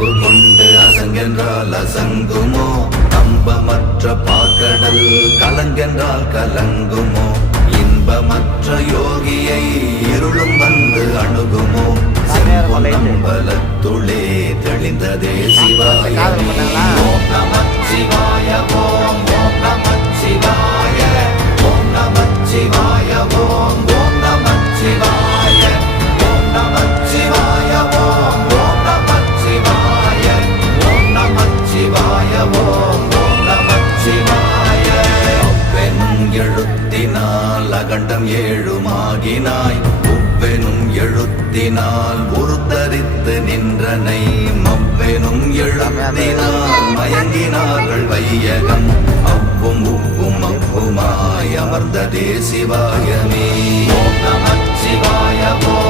அன்பு கொண்டு அசங்கென்றால் அசங்குமோ நம்பமற்ற பாக்கடல் கலங்கென்றால் கலங்குமோ இன்பமற்ற யோகியை இருளும் வந்து அணுகுமோ செம்பொன்னம்பலத்துளே தெளிந்ததே சிவாயமே ஓம் நமச்சிவாய ஓம் ஓம் நமச்சிவாய ஓம் நமச்சிவாய ஓம் ஓம் நமச்சிவாய ஓம் நமச்சிவாய ஓம் ஓம் நமச்சிவாய ஓம் நமச்சிவாய ஓம் ஓம் நமச்சிவாய ஒப்பெனும் எழுத்தினால் அகண்டம் ஏழுமாகினாய் உப்பெனும் எழுத்தினால் உருத்தரித்து நின்றனை மப்பெனும் எழுத்தினால் மயங்கினார்கள் வையகம் அவ்வும் உப்பும் அப்புமாய் அமர்ந்ததே சிவாயமே ஓம் நமச்சிவாய ஓம்